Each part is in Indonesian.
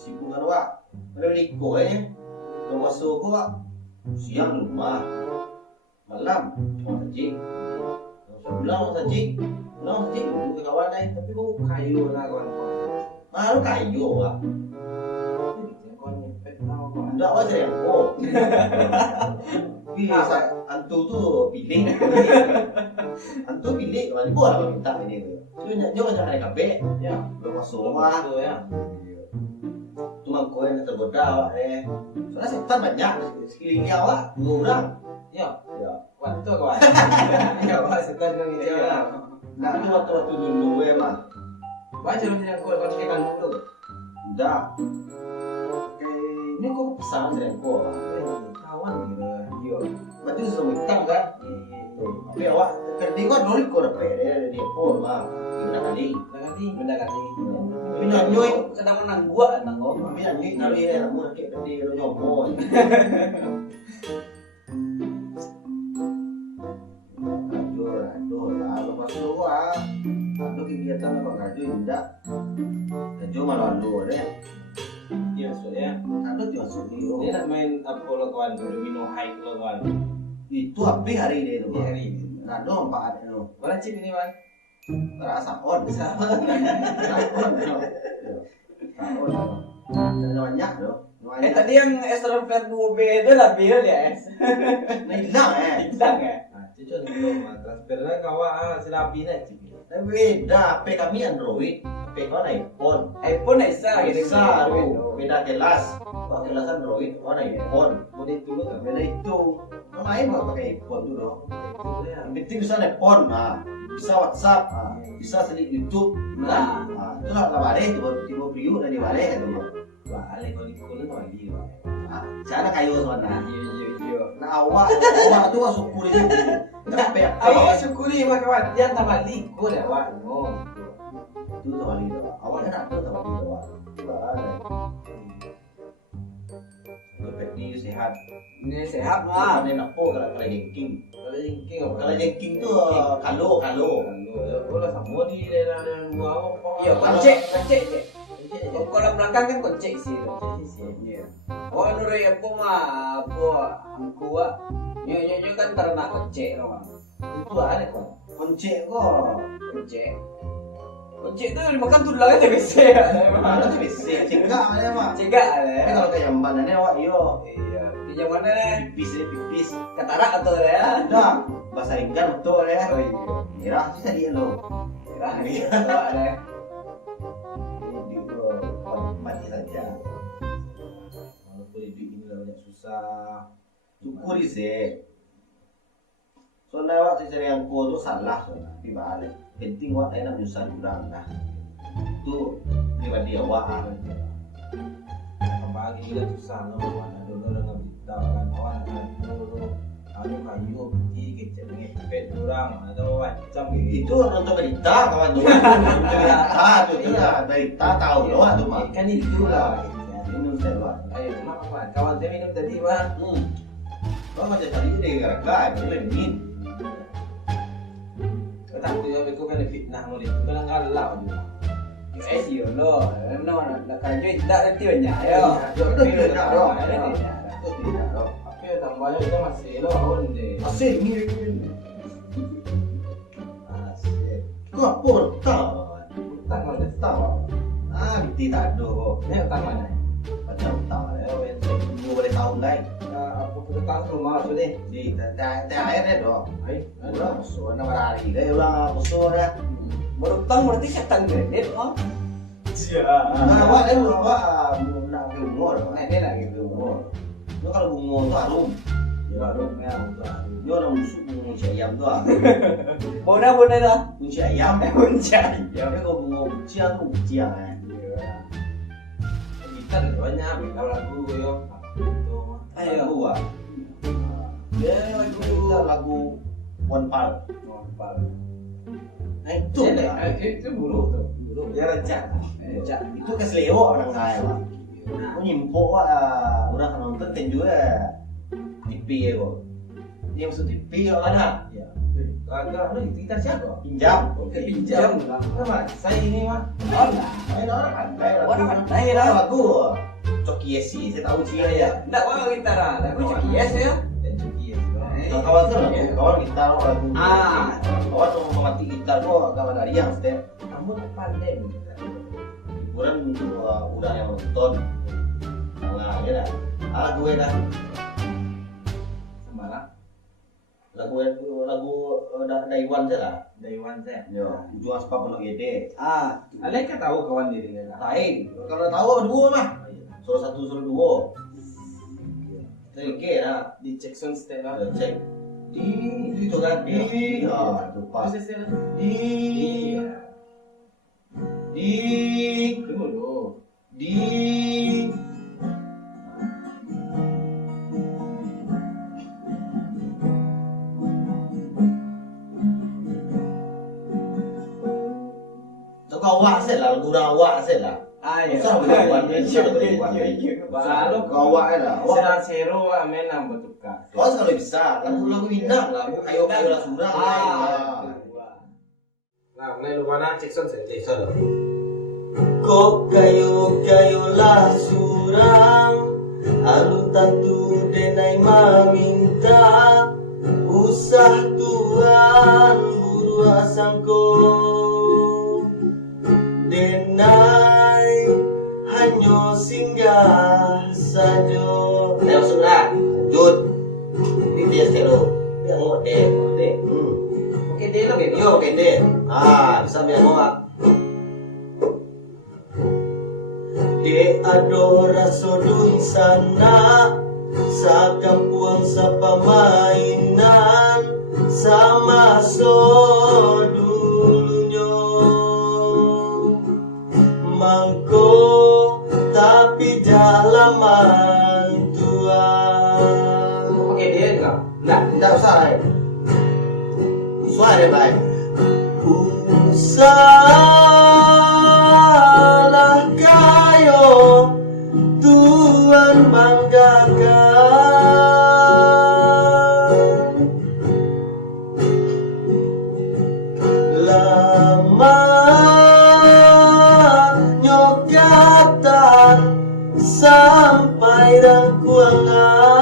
sibuk kan Wak. Pada Niko Lo masuk Wak. Siang di rumah. Malam cuma sajik. Pulang sajik. Pulang sajik untuk ke kawan lain. Tapi kok kayu lah kawan. Malu kayu Wak. Enggak aja yang kok. Bisa antu tuh pilih. Antu pilih kemana gua lah minta ini tuh. Jangan ada KB. Ya, belum masuk rumah tuh ya. Cuma kau yang tergoda Wak soalnya setan banyak sekelilingnya Wak, 2 orang. Ya. Waktu kawan. Ya Wak, setan yang hijau lah. Nah itu waktu dulu ya mah. Baca lu yang kau kan dulu. Udah. Ini kok pesan dari kau kawan gitu. Yo. Berarti sudah hitam kan? Tapi awak kerdi kau dulu kau dapat dia pun mah. Benda kali. Nyoy sedang menang gua nang kau. Nyoy nari rambut kayak kerdi lo nyomoy. Aduh, lalu masuk gua. Aduh kegiatan apa ngadu enggak. Aduh malu deh. Iya maksudnya. Aduh masuk dia. Dia nak main apa lo kawan? Domino high lo kawan. Itu hari deh itu. Hari. Aduh 4 itu. Mana chip ini man? Rasa on bisa. On. Banyak loh. Tadi yang extrovert 2B itu lah bil ya. Hilang ya. Cucu belum transfernya kawan selapi nak cip. Beda, HP kami Android, HP kau iPhone. iPhone bisa gitu. Beda kelas. Wah kelas Android, kau iPhone. Model dulu kan beda itu. Kau main mau pakai iPhone dulu. Yang penting bisa iPhone, bisa WhatsApp, bisa sedik YouTube. Nah, itu lah balik itu tiba priu dari balik itu. Balik kalau di kulit lagi. Saya kayu soalnya. Iya. Nah awak tuh syukur ini. Awak syukuri mah kawan. Dia tambah liko dah awak. Itu tambah liko. Awaknya nak tuh tambah liko awak. Ini sehat. Ini sehat mah. Ini nak po kalau jengking. Kalau jengking tuh kalau. Boleh sama di daerah gua. Iya koncek. Kalau belakang kan koncek sih. Oh nuri apa mah angkua. Nyonya kan ternak koncek doang. Itu ada kok. Koncek kok. Koncek itu dimakan tulangnya TBC ya. Mana TBC? Cegak ya mah. Cegak Tapi kalau kayak jambanannya wak iyo. Iya. Di zaman mana? Pipis. Katarak atau ya? Enggak. Bahasa Inggris betul ya. Oh iya. Kira sih tadi lo. Kira ada. Mati saja. Walaupun hidup ini banyak susah, syukuri sih. Soalnya awak cari yang kau tu salah soalnya di balik. Penting awak enak menyusah kurang lah. Itu pribadi awak. Pagi kita susah no, mana dulu dengan berita kan kawan dulu. Kayu kecil ngepet orang atau macam gitu. Itu nonton berita kawan tuh. Berita berita tahu loh tuh mah. Kan itu lah. Minum saya ayo kenapa kawan saya minum tadi mah. Kau macam tadi dia gara-gara itu lemin. Kata aku yang aku kan fitnah mau itu kan galau juga. Iya loh, nak kerja tidak ada tiapnya ya. Tidak loh. Tambahnya kita masih lo awal deh. Masih ni. Kau apa tahu? Tak mana tahu. Binti tak ada. Ni tak mana? Macam tahu ya. Yang boleh tahu lain. Apa kita tahu rumah tu deh. Di air dia doh. Udah musuh nama hari dia ulang musuh dia. Berutang berarti setan gede oh. Sia. Awak dia awak nak umur. Dia nak gitu. Nó kalau bungo tu harum. Ya harum ya tu. Dia orang musuh bungo si ayam tu Bona dah. Kunci ayam. Kunci ayam. Tapi kalau bungo kucing tu kucing Kita ada banyak kalau lagu yo. Ayo. Dia lagu One Pal. Nah itu itu buruk tu. Dia recak. Itu keseleo orang kaya. Aku nyimpuk orang nonton kan juga TV ya kok. Dia maksud TV ya kan? Ya. Kagak, lu gitar siapa? Pinjam. Pinjam lah. Sama, saya ini mah. Oh lah. Main orang pandai. Orang pandai lah. Lagu Coki Yesi, saya tahu sih ya. Nggak mau gitar lah. Aku cuma yes ya. Kawan tuh kawan gitar lagu. Kawan mau memetik gitar kok agak ada yang step. Kamu pandai. Kemudian udah yang nonton. Nah, aja dah. Lagu dah. Semalam. Lagu Daiwan saja lah. Daiwan saya. Yo, ujung aspa penuh gede. Alek kan tahu kawan diri kan. Tahu. Kalau tahu dua mah. Solo satu, solo dua. Oke, nah Di cek sound step lah. cek di itu kan di itu pas Prosesnya di dulu. di kau awak set lah, lagu awak set lah. Ya. Usah berbuat, usah berbuat. Baru Kau awak lah, awak. Serang sero amen nambah tukar. Kau sekali bisa, lagu Minang lah, kayu lah surang. Nah, mulai lu mana cek sound saya. Kok kayu lah surang, anu tantu denai maminta, usah Tuhan buru asangko. Denai hanyo singgah sajo. Ayo sudah, lanjut. Ini dia stelo. Dia ngode. Oke deh lo gitu. Yo, kende. Bisa biar ngomong. De adora sodun sana, sa kampuang sa pamainan, sama sodulunyo. Mangko tapi jalaman tua. Oke dia enggak? Enggak usah. Suara baik. Salah kayo Tuhan banggakan. Lama nyokatan sampai rangkuangan.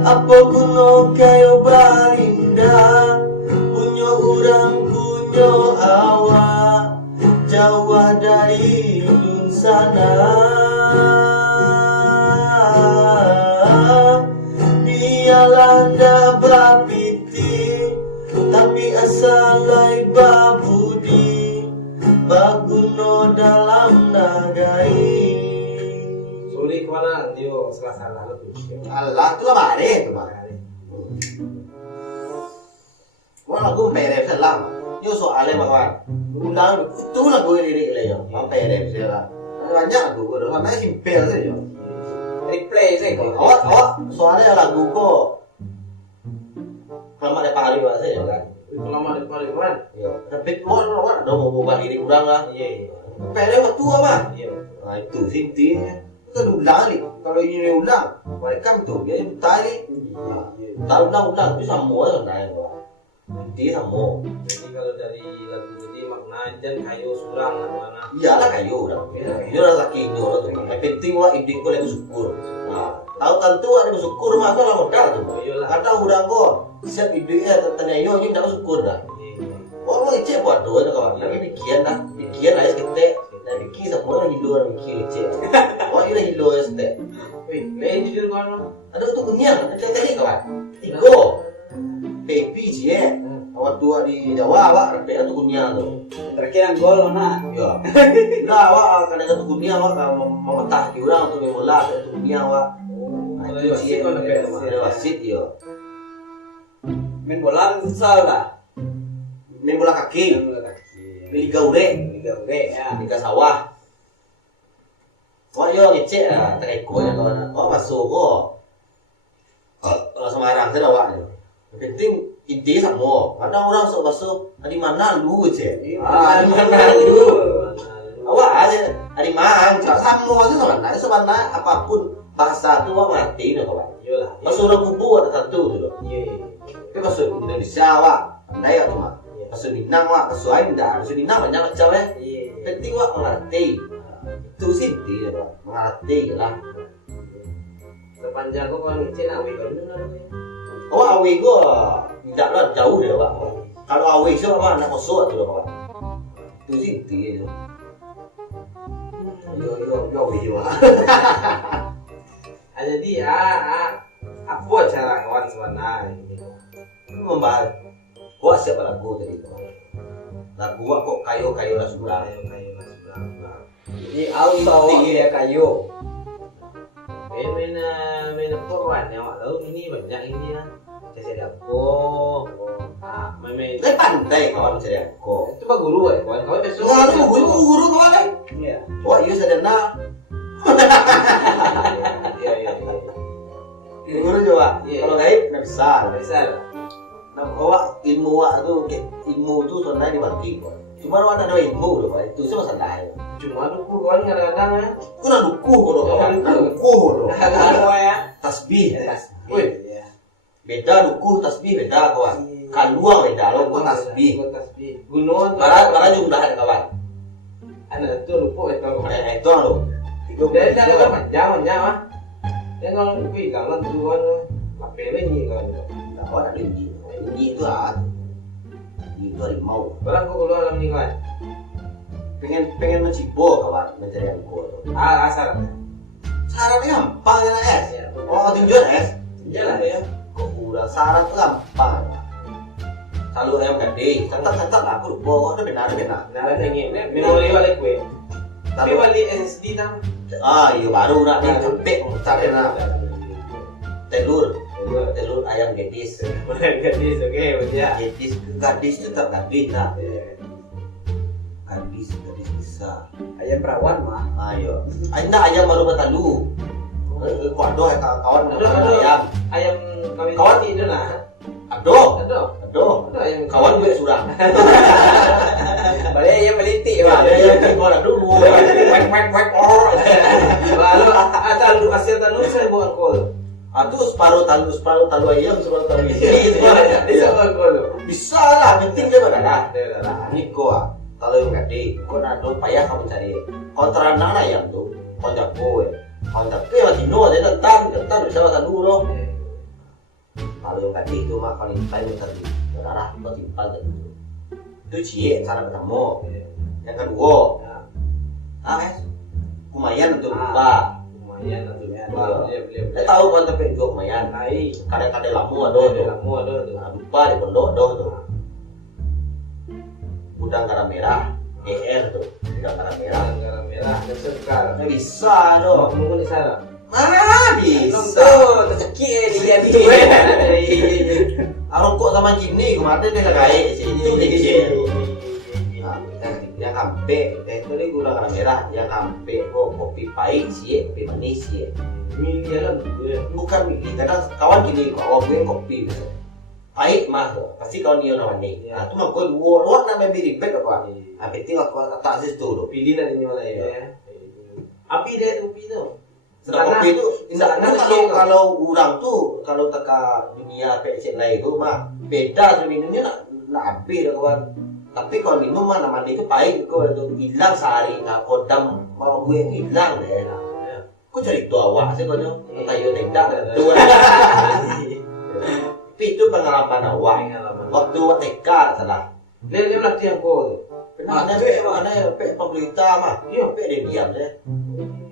Apa kuno kayo barinda, punyo urang punyo awak, jauh dari dun sana. Biarlah bapiti, tapi asalai babudi, baguno dalam nagai. Suri kemana? Dia salah lebih. Allah tu lah bare tu bare. Wah lagu pere salah. Yo soalnya kawan. Undang tu lagu ini le yo. Apa pere salah. Banyak lagu tu sampai simpel saja. Replay sih kok. Awak soalnya lagu kok. Lama ada pari bahasa ya kan. Itu lama di Paris kan? Yo, tapi orang ada mau ubah diri kurang lah. Iya. Pere waktu apa? Iya. Nah itu intinya. Itu ulang nih. Kalau ini ulang, mereka tuh dia tadi. Tahu ulang bisa semua lah naik gua. Inti semua. Jadi kalau dari lagu ini makna jan kayu surang mana? Iyalah kayu udah. Ini udah lakinya lah tuh. Yang penting wah ibdik kau lagi syukur. Nah, tahu tentu ada bersyukur mah kalau modal tuh. Kata udah kok siap ibdiknya tanya yo ini dapat syukur dah. Oh mau icet buat doa dah kawan. Lagi bikian dah. Bikian aja kita. Nah bikin semua lagi luar bikin icet. Oh ini lagi luar sete. Lain jujur kan? Ada tuh kenyang. Ada tadi kawan. Iko. Baby cie. Awak tua di Jawa awak ada tuh kenyang tuh. Terakhir gol nah. Ya. Nah, awak kadang satu dunia awak memetah di orang untuk bola satu dunia awak. Kalau wasit mana beda? Ada wasit ya. Main bola futsal lah. Main bola kaki, Main bola kaki. liga ure, Ya. liga sawah. Wah yo ngecek lah, tak ikut ya kawan. Oh masuk kok. Kalau Semarang saya awak je. Penting ide sama. Ada orang sok masuk di mana lu je. Di mana lu? Awak ada di mana? Sama tu sebenarnya apapun bahasa itu wak ngerti nih kawan. Iyalah. Pas orang kubu ada satu tuh loh. Iya. Tapi pas Indonesia wak, pandai ya cuma. Pas Minang wak, pas Suai tidak. Pas Minang banyak macam ya. Iya. Penting wak mengerti. Itu sih intinya wak, mengerti lah. Sepanjang kau kalau ngecil awi kalau mana namanya? Oh awi gua tidak lah jauh ya wak. Kalau awi itu apa anak kosong tuh loh kawan. Itu sih intinya. Yo video. Jadi apa cara kawan sebenarnya gitu? Membahas gua siapa lagu tadi kawan. Lagu gua kok kayu lah sebelah. Kayu lah sebelah. Jadi auto dia kayu. Main apa kawan? Yang tahu ini banyak ini ya. Saya aku. Main. Pandai kawan saya kok. Itu pak guru ya kawan. Kawan besok. Wah lu guru kawan eh. Iya. Wah iya sadana. Iya. Guru coba. Iya. Kalau gaib nggak bisa. Besar. Nah, bahwa ilmu tuh sebenarnya dibagi kok. Cuma ada dua ilmu loh, Pak. Itu sih masalah. Cuma duku kawan kadang-kadang ya. Aku nak duku loh, kawan. Duku loh. Anu ya. Tasbih. Wih. Beda duku tasbih beda kawan. Kaluang beda lo kok tasbih. Gunung. Para juga ada kawan. Anak itu lupa itu. Itu lo. Dia ada panjang ah. Dia kalau pegang kan duluan lapelnya ni kan. Kawan ada ini. Ini itu itu harimau. Barang kau keluar dalam ni kan. Pengen mencibo kawan mencari yang gua. Asar. Syaratnya gampang ya es. Oh tunjuk es. Jalan ya. Kok udah syarat tuh gampang. Selalu ayam gede, catat aku lupa, ada benar. Nah, ini memori balik gue. Tapi balik SSD tam. Iya baru nak nih cepet cari nak. Telur ayam gadis. Gadis, oke, betul. Gadis tetap gadis nak. Gadis besar. Ayam perawan mah. Ayo. Ayam baru bertalu. Kok ada kawan ayam. Ayam kami Kawan itu nah. Aduh. Ada ayam Kawan gue surang. Balik ayam meliti mah. Ya tinggal dulu. Wek or. Lalu talu hasil talu saya buang kol. Aduh separuh talu ayam, separuh talu isi. Bisa buang kol. Bisa lah, penting dia berada. Dah. Niko kalau yang gede, kau nak payah kamu cari. Kontra anak ayam tuh, kau jago. Kau jago masih no, dia tentang bisa makan dulu loh. Kalau yang gede itu mah kalau time tadi, darah kau simpan tadi. Itu cie cara ketemu. Yang kedua, kumayan untuk lupa. Lumayan atau Saya tahu kan tapi juga kumayan. Kadang-kadang lamu ada tuh. Lupa di pondok ada tuh. Udang garam merah, tuh. Udang garam merah. garam merah dan sekar. Nggak bisa dong. Kamu di sana. Bisa. Tercekik dia Rokok sama gini kemarin dia kayak itu dikit. Yang kampe, itu nih gula garam merah. Yang kampe, kopi pahit sih, kopi manis sih. Miliaran Bukan milih, kadang kawan gini, kalau gue kopi gitu. Pahit mah, pasti kawan dia lawan nih. Nah, itu mah gue luar namanya beli bag apa? Nah, penting aku atas itu tuh. pilih dari mana ya. Api deh kopi tuh. Sedang kopi itu, kalau orang tuh, kalau teka dunia PC lain itu mah beda minumnya nak api dah kawan. Tapi kalau minum mah nama dia itu pahit, kau itu hilang sehari, nggak kodam mau gue hilang deh. Kau cari itu awak sih kau nyo, tayo tidak dua. Tapi itu pengalaman awak. Waktu TK salah. Dia latih yang kau. Ada pemerintah mah, dia diam deh.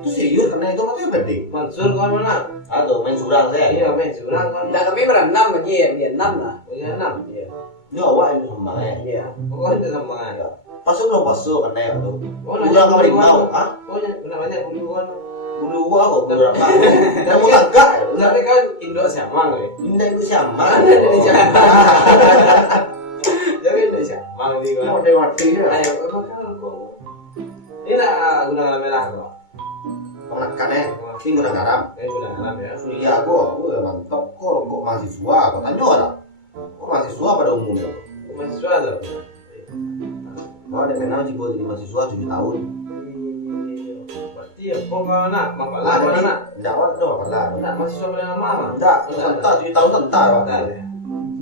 Itu serius karena itu katanya penting. Mansur kawan mana? Aduh main surang saya. Iya main curang kan. Nah kami berenam aja ya, dia 6 lah. Punya 6 dia. Ini awak yang sembangnya. Iya. Pokoknya itu sama aja. Pasuk belum pasuk karena itu. Oh, Ulang kemarin mau, ah? Oh, banyak puluhan. Bulu gua kok bulu berapa? Kamu agak. Tapi kan Indo sama loh. Indah itu siapa? Mana Indonesia? Jadi Indonesia. Mang di gua. Mau dewati ya. Ayo, apa kan gua. Ini lah guna garam merah kok. Pengakan ya. Ini guna garam. Guna garam ya. Iya gua mantap kok mahasiswa. Kau tanya orang. Kok mahasiswa pada umumnya? Mahasiswa tuh. Kau ada kenal sih gua jadi mahasiswa 7 tahun. Berarti Iya, kok nak? Mapalah Ah, mana jadi nak? enggak ada apa lah. Nak mahasiswa bernama mama. Enggak, tentang 7 tahun tentang. Bentar.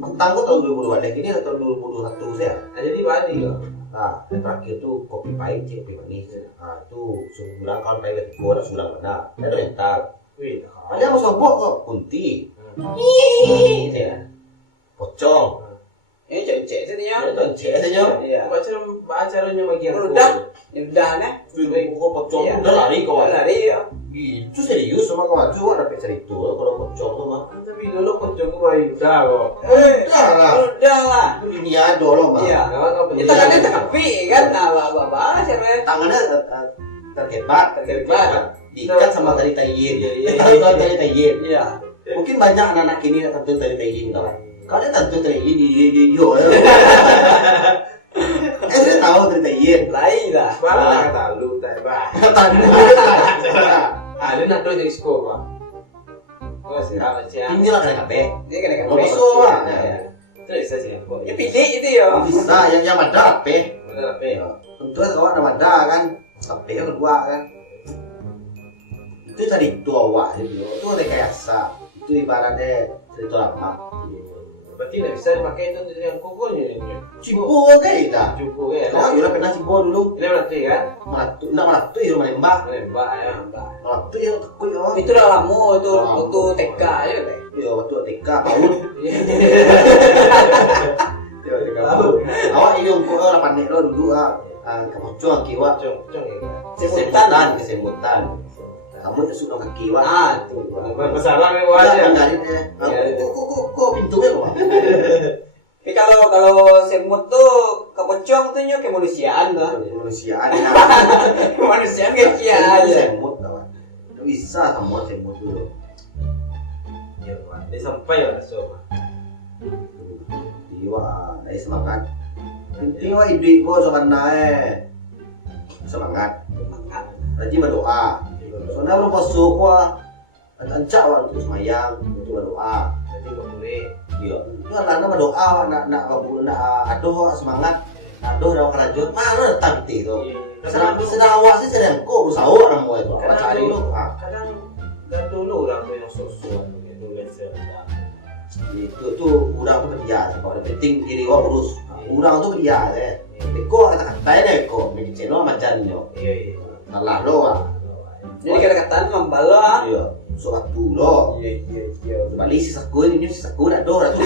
Tentang gua tahun 2000-an, yang ini tahun 2021 saya. Nah, jadi Bali loh. Nah, yang terakhir tuh kopi pahit, kopi manis. Nah, itu sebulan kawan pahit gua ada sebulan mana. Ada rental. Wih, Ada yang masuk kok kunti. Gitu ya. Pocong. Ini cek-cek sini ya. Itu cek saja. Iya. Acaranya bagian Udah, udah nah. Kok pocong Iya. udah lari kawan. Lari ya. Itu serius sama kawan tuh ada cerita kalau pocong tuh mah. Tapi dulu pocong gue bayi udah kok. Udah lah. Udah lah. Itu ini ada loh mah. Iya. Kalau Itu kan itu kapi kan, nah bapak siapa? Tangannya terkebat, Terkebat. diikat sama tali tayin. Iya. Tahu tali tayin. Iya. Mungkin banyak anak-anak ini yang tentu tali tayin kawan. Kalian tentu tali tayin yo. Saya tahu tali tayin. Lain dah. Malah kata lu tadi bah. Tadi. Ada nak tuh jadi skop pak. Oh siapa sih? Ini lah kena kape. Dia kena Oh, kapi. besok lah. Terus saya sih kok. Ya pilih itu ya. Bisa yang ada kape. Bener apa ya? Tentu kawan ada kan. Kape yang kedua kan. Itu tadi itu awak itu rekayasa. Itu ibaratnya cerita lama. Berarti tidak bisa dipakai itu dengan kukulnya ini. Cibo kan itu. Cukup ya. Nah, Yura pernah cibo dulu. Ini berarti kan? Melatu ya menembak. Menembak ya. Melatu ya takut ya. Itu udah lama itu waktu TK ya deh. Ya waktu TK tahun. Ya, Awak ini untuk orang panik lo dulu kemuncul kiwa. Cong ya. Kesemutan. Kamu itu sudah kaki wa. Tuh. Masalah ya aja. Mandarinnya. Kok pintunya kok? Tapi kalau semut tuh kepocong tuh kayak kemanusiaan lah. Manusiaan. Kemanusiaan kayak kia aja. Semut kawan. Bisa sama semut dulu. Ya, Pak. Dia sampai ya semua. Iwa, dari semangat. Iwa ide gua sama nae. Semangat. Rajin berdoa. Soalnya belum masuk wah. Ancak wah untuk semayang, untuk berdoa. Nanti kok boleh. Iya. Itu karena berdoa nak aduh semangat. Aduh dalam kerajaan mana datang itu. Sedang awak sih sedang kok usaha orang mau itu. Apa cari lu? Kadang dan dulu orang tuh yang sosok nulis Itu tuh udah aku berdia. Kalau ada penting diri gua urus. Urang tuh berdia ya. Kok kata-katanya deh kok bikin channel macamnya. Iya. Salah doang. Jadi kata-kataan membalo ah. Iya, surat dulu. Iya. Balik si sakun ini si sakun ada orang tuh.